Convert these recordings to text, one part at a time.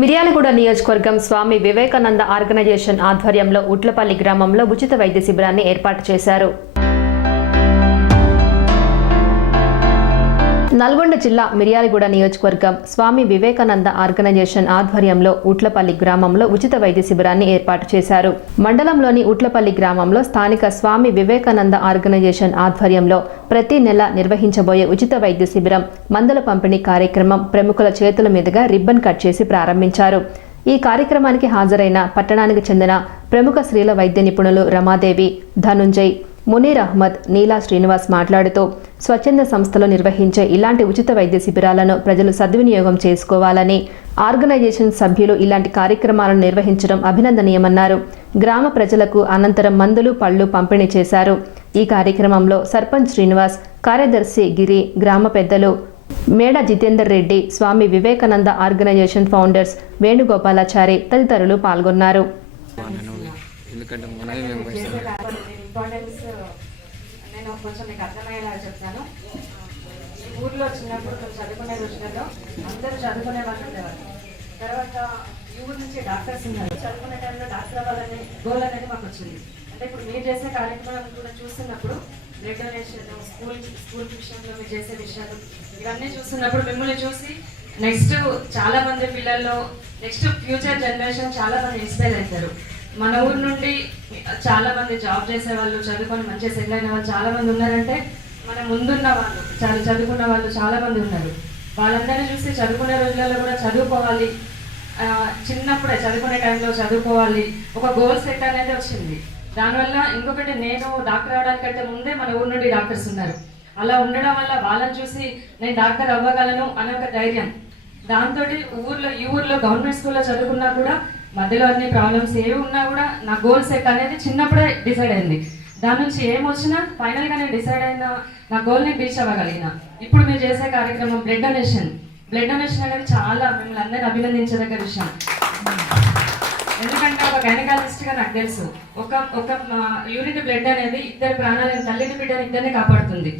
మిర్యాలగూడ నియోజకవర్గం స్వామి వివేకానంద ఆర్గనైజేషన్ ఆధ్వర్యంలో ఉట్లపల్లి గ్రామంలో ఉచిత వైద్య శిబిరాన్ని ఏర్పాటు చేశారు. నల్గొండ జిల్లా మిర్యాలగూడ నియోజకవర్గం స్వామి వివేకానంద ఆర్గనైజేషన్ ఆధ్వర్యంలో ఉట్లపల్లి గ్రామంలో ఉచిత వైద్య శిబిరాన్ని ఏర్పాటు చేశారు. మండలంలోని ఉట్లపల్లి గ్రామంలో స్థానిక స్వామి వివేకానంద ఆర్గనైజేషన్ ఆధ్వర్యంలో ప్రతి నెల నిర్వహించబోయే ఉచిత వైద్య శిబిరం మందుల పంపిణీ కార్యక్రమం ప్రముఖుల చేతుల మీదుగా రిబ్బన్ కట్ చేసి ప్రారంభించారు. ఈ కార్యక్రమానికి హాజరైన పట్టణానికి చెందిన ప్రముఖ స్త్రీల వైద్య నిపుణులు రమాదేవి ధనుంజయ్ మునీర్ అహ్మద్ నీలా శ్రీనివాస్ మాట్లాడుతూ స్వచ్ఛంద సంస్థలు నిర్వహించే ఇలాంటి ఉచిత వైద్య శిబిరాలను ప్రజలు సద్వినియోగం చేసుకోవాలని ఆర్గనైజేషన్ సభ్యులు ఇలాంటి కార్యక్రమాలను నిర్వహించడం అభినందనీయమన్నారు. గ్రామ ప్రజలకు అనంతరం మందులు పళ్ళు పంపిణీ చేశారు. ఈ కార్యక్రమంలో సర్పంచ్ శ్రీనివాస్ కార్యదర్శి గిరి గ్రామ పెద్దలు మేడ జితేందర్ రెడ్డి స్వామి వివేకానంద ఆర్గనైజేషన్ ఫౌండర్స్ వేణుగోపాలాచారి తదితరులు పాల్గొన్నారు. ఎందుకంటే మనమే మేము ఇంపార్టెన్స్ నేను కొంచెం మీకు అర్థమయ్యేలా చెప్తాను. ఈ ఊర్లో చిన్నప్పుడు మేము చదువుకునే రోజులలో అందరూ చదువుకునే వాళ్ళు ఉండేవారు తర్వాత ఈ ఊరు నుంచి డాక్టర్స్ ఉన్నారు. చదువుకునే టైంలో డాక్టర్ అవ్వాలని గోల్ అనేది మాకు వచ్చింది. అంటే ఇప్పుడు మీరు చేసే కార్యక్రమాలను కూడా చూస్తున్నప్పుడు బ్లడ్ డొనేషన్ స్కూల్ స్కూల్ విషయంలో మీరు చేసే విషయాలు ఇవన్నీ చూస్తున్నప్పుడు మిమ్మల్ని చూసి నెక్స్ట్ చాలా మంది పిల్లల్లో నెక్స్ట్ ఫ్యూచర్ జనరేషన్ చాలా మంది ఇన్స్పైర్ అవుతారు. మన ఊరు నుండి చాలా మంది జాబ్ చేసే వాళ్ళు చదువుకొని మంచిగా సెటిల్ అయిన వాళ్ళు చాలా మంది ఉన్నారంటే మన ముందున్న వాళ్ళు చాలా చదువుకున్న వాళ్ళు చాలా మంది ఉన్నారు. వాళ్ళందరినీ చూసి చదువుకునే రోజులలో కూడా చదువుకోవాలి. చిన్నప్పుడే చదువుకునే టైంలో చదువుకోవాలి. ఒక గోల్ సెట్ అనేది వచ్చింది. దానివల్ల ఇంకొకటి నేను డాక్టర్ అవడానికంటే ముందే మన ఊరు నుండి డాక్టర్స్ ఉన్నారు. అలా ఉండడం వల్ల వాళ్ళని చూసి నేను డాక్టర్ అవ్వగలను అనే ఒక ధైర్యం. దాంతో ఊర్లో ఈ ఊర్లో గవర్నమెంట్ స్కూల్లో చదువుకున్నా కూడా మధ్యలో అన్ని ప్రాబ్లమ్స్ ఏవి ఉన్నా కూడా నా గోల్ సెట్ అనేది చిన్నప్పుడే డిసైడ్ అయింది. దాని నుంచి ఏమొచ్చినా ఫైనల్గా నేను డిసైడ్ అయిన నా గోల్ని రీచ్ అవ్వగలిగిన. ఇప్పుడు మీరు చేసే కార్యక్రమం బ్లడ్ డొనేషన్ బ్లడ్ డొనేషన్ అనేది చాలా మిమ్మల్ని అందరిని అభినందించదగ్గ విషయం. ఎందుకంటే ఒక గైనకాలజిస్ట్గా నాకు తెలుసు. ఒక ఒక యూనిట్ బ్లడ్ అనేది ఇద్దరు ప్రాణాలను తల్లిని బిడ్డని ఇద్దరిని కాపాడుతుంది.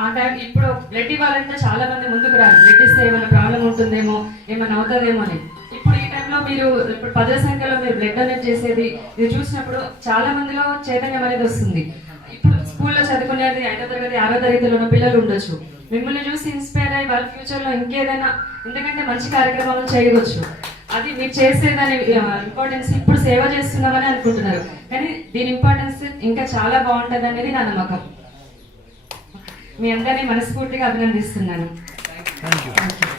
ఆ టైం ఇప్పుడు బ్లడ్ ఇవ్వాలంటే చాలా మంది ముందుకు రారు. బ్లడ్ ఇస్తే ఏమైనా ప్రాబ్లం ఉంటుందేమో ఏమైనా అవుతుందేమో అని. ఇప్పుడు ఈ టైంలో మీరు ఇప్పుడు పదుల సంఖ్యలో మీరు బ్లడ్ డొనేట్ చేసేది ఇది చూసినప్పుడు చాలా మందిలో చైతన్యం అనేది వస్తుంది. ఇప్పుడు స్కూల్లో చదువుకునేది ఐదో తరగతి ఆరో తరగతిలో ఉన్న పిల్లలు ఉండొచ్చు. మిమ్మల్ని చూసి ఇన్స్పైర్ అయ్యి వాళ్ళ ఫ్యూచర్లో ఇంకేదైనా ఎందుకంటే మంచి కార్యక్రమాలు చేయవచ్చు. అది మీరు చేసేదాని ఇంపార్టెన్స్ ఇప్పుడు సేవ చేస్తున్నామని అనుకుంటున్నారు. కానీ దీని ఇంపార్టెన్స్ ఇంకా చాలా బాగుంటుంది అనేది నా నమ్మకం. మీ అందరినీ మనస్ఫూర్తిగా అభినందిస్తున్నాను. పనేసియా